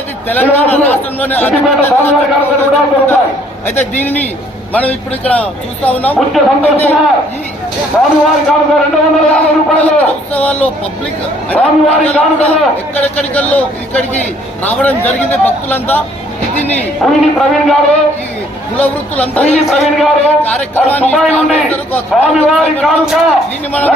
అనేది తెలంగాణ రాష్ట్రంలోనే అయితే దీనిని మనం ఇప్పుడు ఇక్కడ చూస్తా ఉన్నాం. ఉత్సవాల్లో పబ్లిక్ ఎక్కడెక్కడికల్లో ఇక్కడికి రావడం జరిగింది భక్తులంతా. దీన్ని కుల వృత్తులంతా కార్యక్రమాన్ని దీన్ని మనం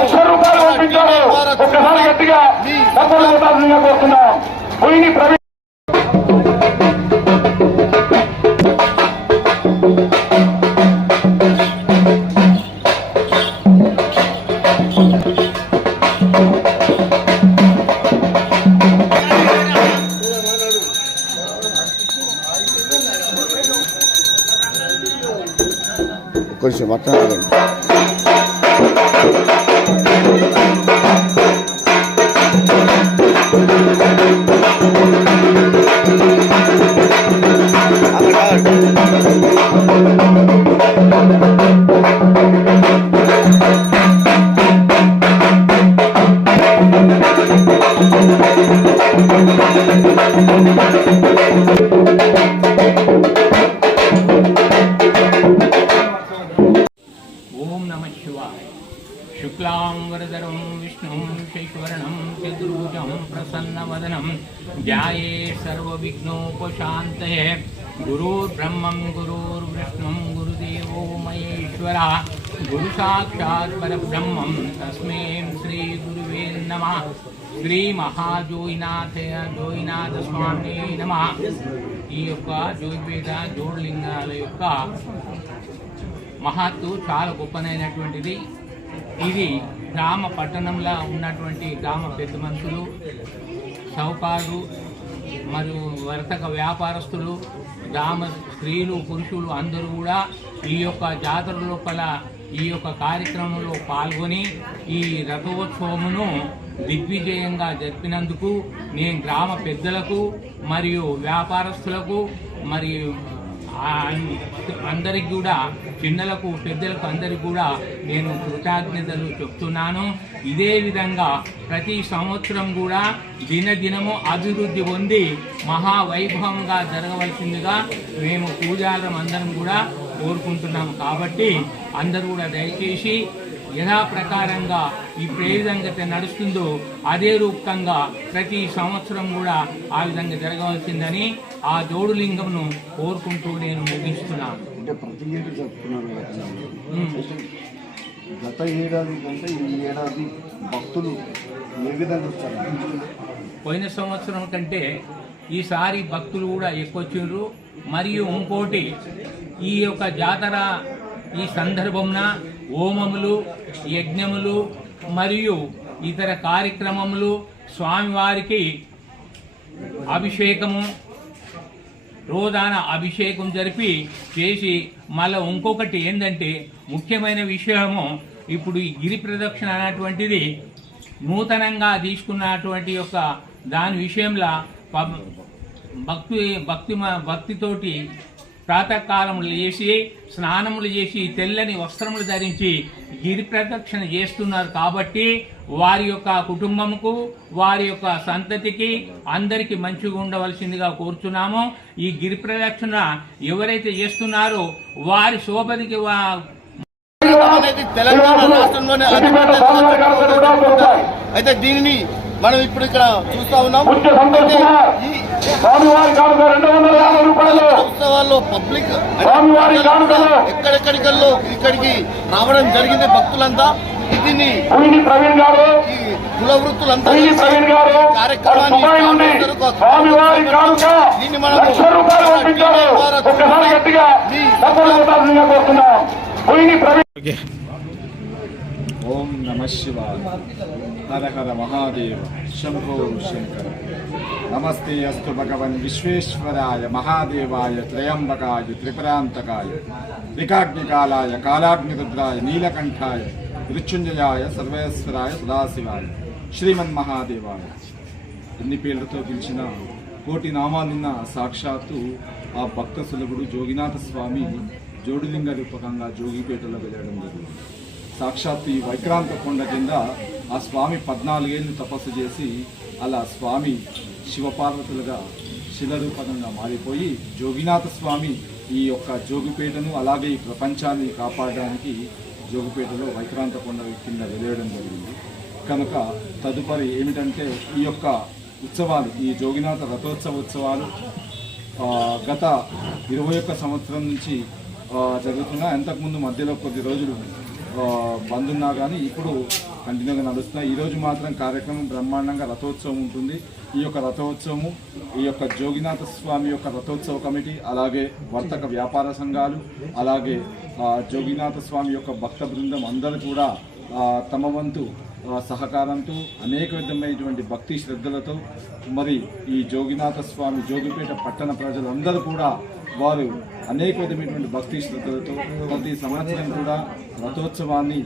కొంచెం మాట్లాడండి. शुक्लांबरधरं विष्णुं शशिवर्णं चतुर्भुजं प्रसन्नवदनं ध्याये सर्वविघ्नोपशान्तये। गुरुर्ब्रह्मं गुरुर्विष्णुं गुरुदेवो महेश्वरः गुरुसाक्षात् परब्रह्मं तस्मै श्री गुरुवे नमः। श्री महाजोयिनाथ स्वामी नमः। ఈ యొక్క జోగిపేట జోడులింగాల యొక్క మహత్తు చాలా గొప్పనైనటువంటిది. ఇది గ్రామ పట్టణంలో ఉన్నటువంటి గ్రామ పెద్ద మనుషులు, సౌకారులు మరియు వర్తక వ్యాపారస్తులు, గ్రామ స్త్రీలు, పురుషులు అందరూ కూడా ఈ యొక్క జాతర లోపల ఈ యొక్క కార్యక్రమంలో పాల్గొని ఈ రథోత్సవమును దిగ్విజయంగా జరిపినందుకు నేను గ్రామ పెద్దలకు మరియు వ్యాపారస్తులకు మరియు అందరికి కూడా, చిన్నలకు పెద్దలకు అందరికి కూడా నేను కృతజ్ఞతలు చెప్తున్నాను. ఇదే విధంగా ప్రతి సంవత్సరం కూడా దినదినము అభివృద్ధి పొంది మహావైభవంగా జరగవలసిందిగా మేము పూజారం అందరం కూడా కోరుకుంటున్నాము. కాబట్టి అందరూ కూడా దయచేసి యథాప్రకారంగా ఈ విధంగా నడుస్తుందో అదే రూపంగా ప్రతి సంవత్సరం కూడా ఆ విధంగా జరగవలసిందని ఆ జోడులింగంను కోరుకుంటూ నేను ముగిస్తున్నాను. అంటే ప్రతి ఏడు జరుపుకున్నాను. గత ఏడాది కంటే ఈ ఏడాది భక్తులు ఏ విధంగా వచ్చారు? పోయిన సంవత్సరం కంటే ఈసారి భక్తులు కూడా ఎక్కువ వచ్చిండ్రు. మరియు ఇంకోటి, ఈ యొక్క జాతర ఈ సందర్భంన హోమములు, యజ్ఞములు మరియు ఇతర కార్యక్రమములు, స్వామివారికి అభిషేకము, రోజాన అభిషేకం జరిపి చేసి మళ్ళీ ఇంకొకటి ఏంటంటే ముఖ్యమైన విషయము, ఇప్పుడు ఈ గిరి ప్రదక్షిణ అనేటువంటిది నూతనంగా తీసుకున్నటువంటి యొక్క దాని విషయంలో భక్తితోటి ప్రాతకాలములు చేసి స్నానములు చేసి తెల్లని వస్త్రములు ధరించి గిరి ప్రదక్షిణ చేస్తున్నారు. కాబట్టి వారి యొక్క కుటుంబముకు, వారి యొక్క సంతతికి అందరికీ మంచిగా ఉండవలసిందిగా కోరుతున్నాము. ఈ గిరి ప్రదక్షిణ ఎవరైతే చేస్తున్నారో వారి శోభదికి తెలంగాణ రాష్ట్రంలోనే అయితే దీనిని మనం ఇప్పుడు ఇక్కడ చూస్తా ఉన్నాం. ఉత్సవాల్లో పబ్లిక్ ఎక్కడెక్కడికల్లో ఇక్కడికి రావడం జరిగింది భక్తులంతా. దీన్ని కుల వృత్తులంతా కార్యక్రమాన్ని దీన్ని మనం ఓం నమః శివాయ. హర హర మహాదేవ శంభో శంకర. నమస్తే అస్తు భగవన్ విశ్వేశ్వరాయ మహాదేవాయ త్రయంబకాయ త్రిపురాంతకాయ త్రికాగ్నికాలాయ కాలాగ్నిరుద్రాయ నీలకంఠాయ మృత్యుంజయాయ సర్వేశ్వరాయ సదాశివాయ శ్రీమన్మహాదేవాయ. ఎన్ని పేర్లతో పిలిచిన కోటి నామాలున్న సాక్షాత్తు ఆ భక్త సులభుడు జోగినాథ స్వామి జోడులింగ రూపకంగా జోగిపేటలో వెళ్ళడం జరిగింది. సాక్షాత్తు ఈ వైక్రాంత కొండ కింద ఆ స్వామి 14 ఏళ్ళు తపస్సు చేసి అలా స్వామి శివపార్వతులుగా శిలారూపంగా మారిపోయి జోగినాథ స్వామి ఈ యొక్క జోగిపేటను అలాగే ఈ ప్రపంచాన్ని కాపాడడానికి జోగిపేటలో వైక్రాంత కొండ కింద వెలియడం జరిగింది. కనుక తదుపరి ఏమిటంటే ఈ యొక్క ఉత్సవాలు, ఈ జోగినాథ రథోత్సవ ఉత్సవాలు గత 21 సంవత్సరం నుంచి జరుగుతున్నా. అంతకుముందు మధ్యలో కొద్ది రోజులు బంద్ ఉన్నా కానీ ఇప్పుడు కంటిన్యూగా నడుస్తున్నాయి. ఈరోజు మాత్రం కార్యక్రమం బ్రహ్మాండంగా రథోత్సవం ఉంటుంది. ఈ యొక్క రథోత్సవము ఈ యొక్క జోగినాథ స్వామి యొక్క రథోత్సవ కమిటీ, అలాగే వర్తక వ్యాపార సంఘాలు, అలాగే జోగినాథ స్వామి యొక్క భక్త బృందం అందరూ కూడా తమ వంతు సహకారంతో అనేక విధమైనటువంటి భక్తి శ్రద్ధలతో మరి ఈ జోగినాథ స్వామి జోగిపేట పట్టణ ప్రజలందరూ కూడా వారు అనేక విధమైనటువంటి భక్తి శ్రద్ధలతో ప్రతి సంవత్సరం కూడా రథోత్సవాన్ని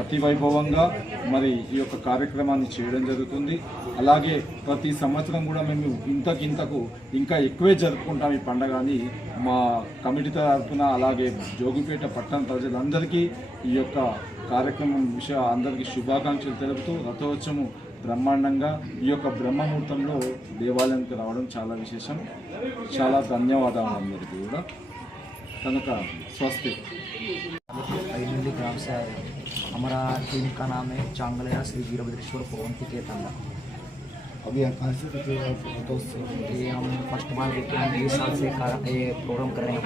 అతి వైభవంగా మరి ఈ యొక్క కార్యక్రమాన్ని చేయడం జరుగుతుంది. అలాగే ప్రతి సంవత్సరం కూడా మేము ఇంతకు ఇంకా ఎక్కువే జరుపుకుంటాం ఈ పండుగని మా కమిటీ తరఫున. అలాగే జోగిపేట పట్టణ ప్రజలందరికీ ఈ యొక్క కార్యక్రమం అందరికీ శుభాకాంక్షలు తెలుపుతూ రథోత్సవం బ్రహ్మాండంగా ఈ యొక్క బ్రహ్మముహూర్తంలో దేవాలయానికి రావడం చాలా విశేషం. చాలా ధన్యవాదాలు అందరికీ కూడా. కనుక స్వస్తి. ग्राम से आए। हमारा टीम का नाम है चांगलिया श्री वीरभद्रेश्वर पवंती के तंदा। अभी यहाँ कहाँ से ये हम फर्स्ट बार देखे हैं, 20 साल से ये प्रोग्राम कर रहे हैं।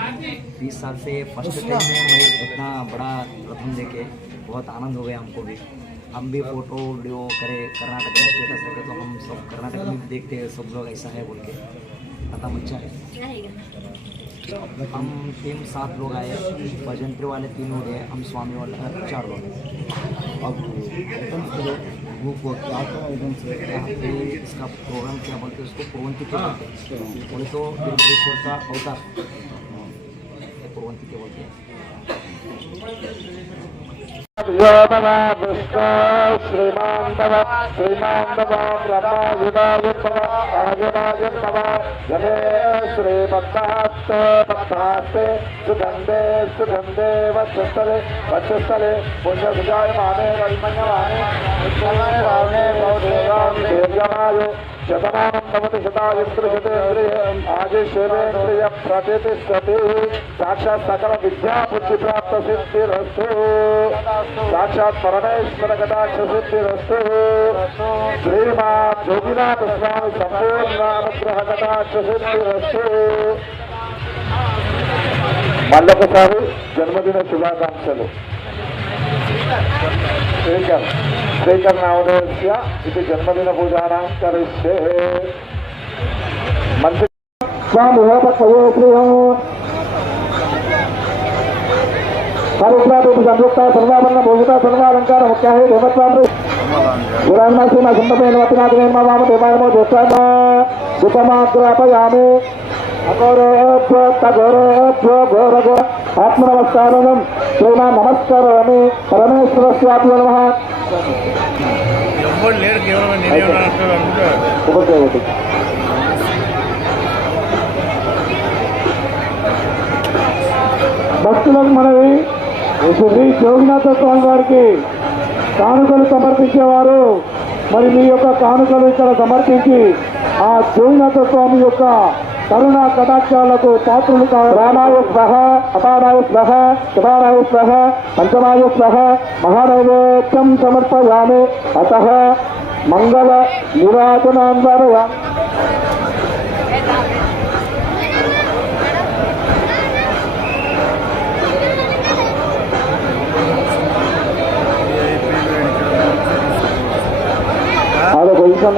20 साल से फर्स्ट टाइम में मैं इतना बड़ा प्रथम देखे बहुत आनंद हो गया हमको भी। हम भी फोटो वीडियो कर्नाटक में स्टेटस रखे तो हम सब कर्नाटक में भी देखते हैं सब लोग ऐसा है बोल के, पता अच्छा है। हम टीम 7 लोग आए, भजनपुर वाले 3 लोग हैं, हम स्वामी वाले 4 लोग हैं। अब ग्रुप को क्या क्या आइटम्स है? यहाँ पे इसका प्रोग्राम क्या बोलते हैं, उसको पवंती के बोलते हैं। बोले तो वीरभद्रेश्वर का अवतार पवंती के बोलते हैं। श्रीमन्ते सुगंधे सुगंधे वक्षस्थले वक्षस्थले पुण्यसुजायमाने वैमन्यमाने देव्यमाये शतमानं भवति शतायुष्यतेन्द्रिय आदिशेवेन्द्रिय प्रतिष्ठति। साक्षात् सकल विद्या बुद्धि प्राप्त सिद्धिरस्तु। साक्षात् परमेश्वर कटाक्ष सिद्धिरस्तु। श्रीमान जोगिनाथ स्वामी संपूर्ण अनुग्रह कटाक्ष सिद्धिरस्तु। మళ్ళొకసారి జన్మదిన శుభాకాంక్షలు. శ్రీకర్ నామదేవస్య ఇది జన్మదిన పూజానాం కరిష్యే. మంచి స్వామి సంయుక్త సర్వాభరణ భోగిత సర్వాలంకార ముఖ్య దేవస్వామి గురాన్మాసీమ సుందమైన వతినాథ నిర్మామ దేవాయమో జ్యోత్సామ ఉపమాగ్రాపయామి. అఘోరేభ్యో ఘోర ఆత్మనమస్కారం శ్రీమా నమస్కారామి పరమేశ్వరస్వామి నమః. భక్తులకు మనవి, శ్రీ జోగినాథ స్వామి వారికి కానుకలు సమర్పించేవారు మరి మీ యొక్క కానుకలు ఇక్కడ సమర్పించి ఆ జోగినాథ స్వామి యొక్క కరుణా కటాక్షాలకు పాత్రులు కావాలి. రామాయ స్వహ, అపారాయ స్వహ, శుభారాయ స్వహ, పంచమాయ స్వహ మహానైవేద్యం సమర్పయామి. అతః మంగళ నిరాజనాందరయ. అదే కొంచెం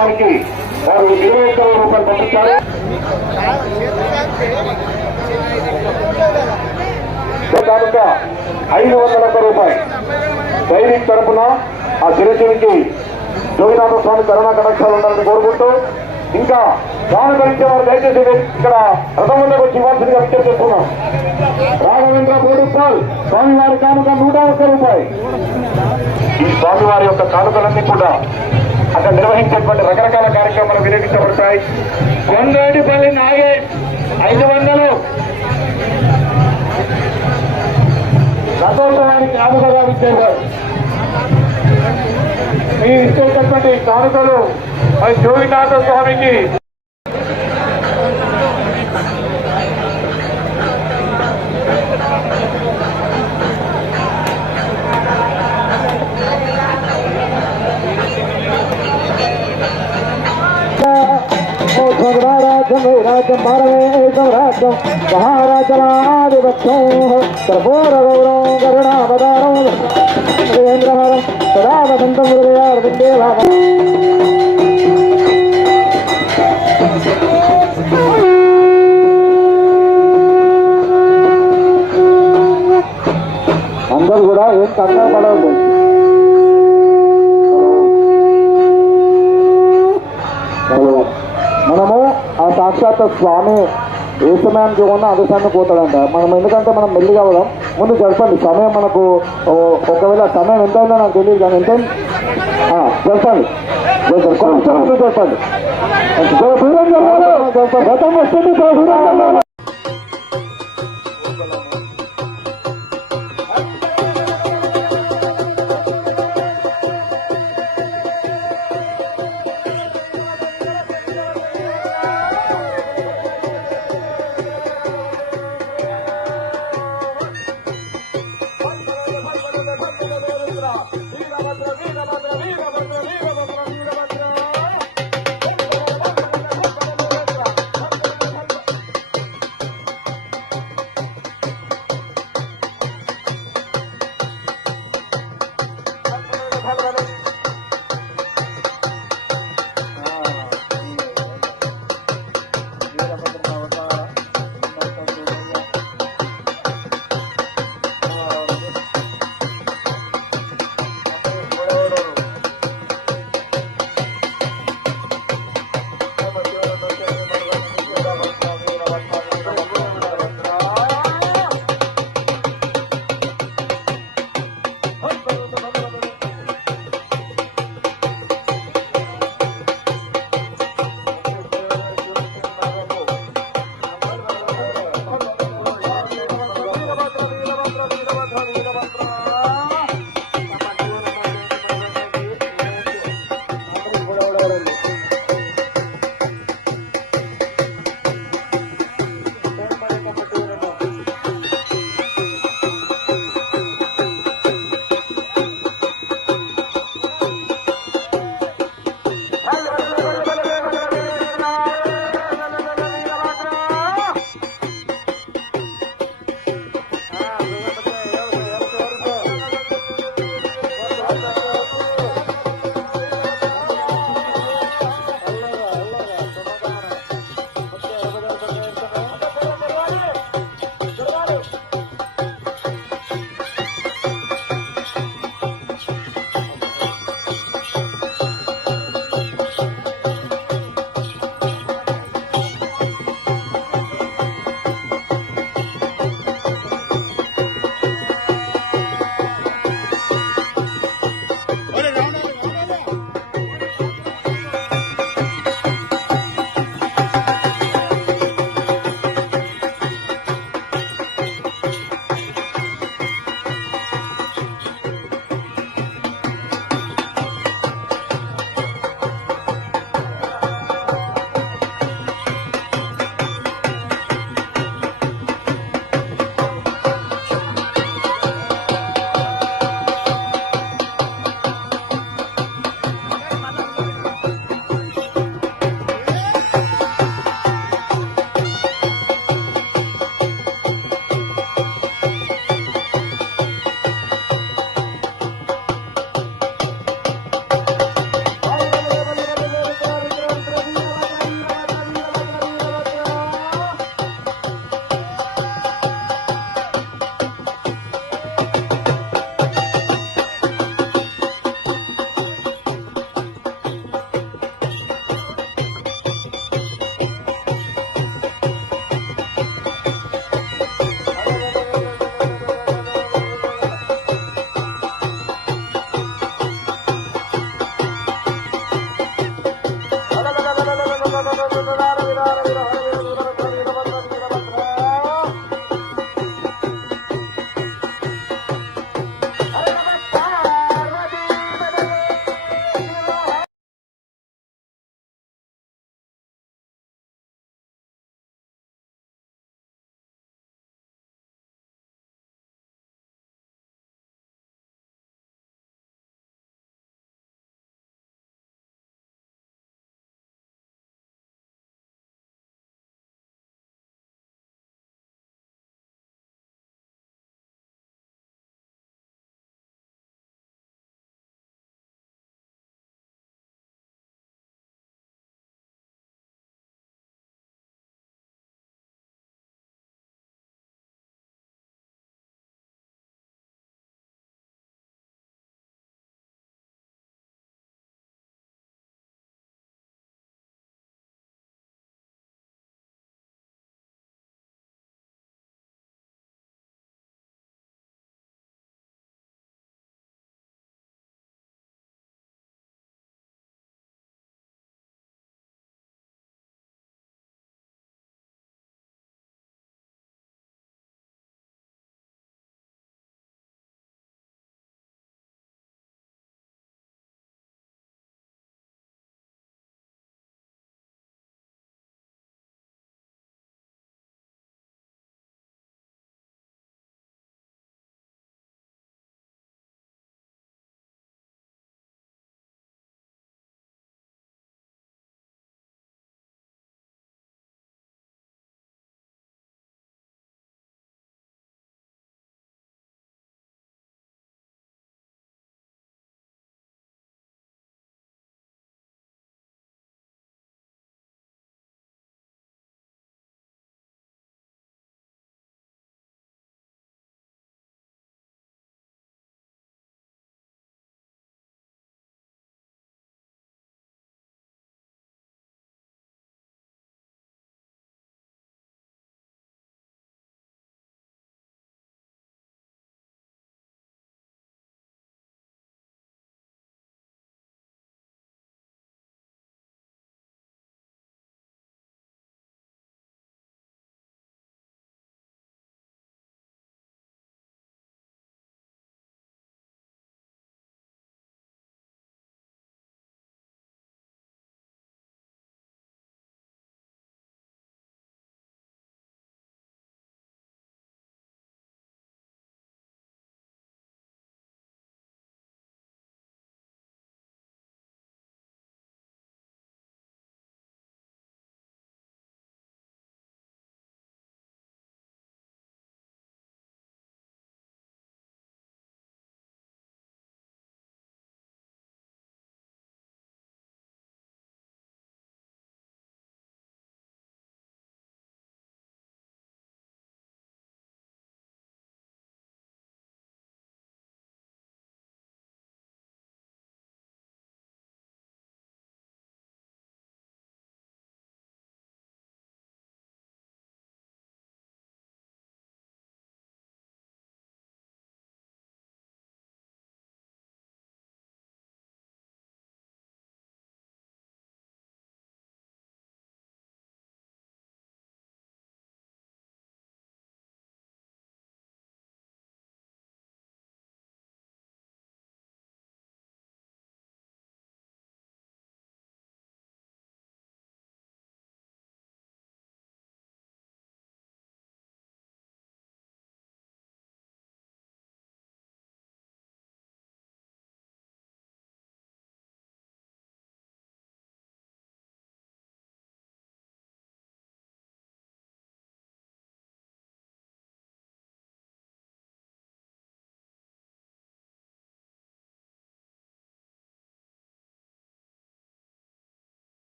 కుటుంబానికి వారు 21,000 రూపాయలు పంపించారు. కనుక 501 రూపాయలు డైరీ తరపున ఆ చిరంజీవికి జోగినాథ స్వామి కరుణా కటాక్షాలు ఉండాలని కోరుకుంటూ, ఇంకా కానుకలించే వారు దయచేసి ఇక్కడ రథంలోకి వచ్చి ఇవ్వాల్సిందిగా విజ్ఞప్తి చేస్తున్నాం. రాఘవేంద్ర బోడుపాల్ స్వామివారి కానుక 101 రూపాయలు. ఈ స్వామివారి యొక్క కానుకలన్నీ కూడా అక్కడ నిర్వహించేటువంటి రకరకాల కార్యక్రమాలు వినియోగించబడతాయి. కొండేటిపల్లి నాగేష్ 500 రథోత్సవానికి కానుకగా ఇచ్చేశారు. మీరు ఇచ్చేటటువంటి కానుకలు మరి జోగినాథ స్వామికి రాజ్యం భారతేశం మహారాజనాధిపత్యం సర్వోరగౌరవం కరుణావతారం గజేంద్రహారం సదా వసంతం హృదయారవిందే అందరూ కూడా ఏం కంగారు పడవద్దు. మనము ఆ సాక్షాత్ స్వామి ఏ సమయానికి ఉన్నా అదే సమయం పోతాడంట. మనం ఎందుకంటే మనం మెల్లిగా అవ్వడం ముందు జరపండి. సమయం మనకు ఒకవేళ సమయం ఎంత అయిందో నాకు తెలియదు, కానీ ఎంత జరపండి కొంచెం జరపండి. గతం వస్తుంది.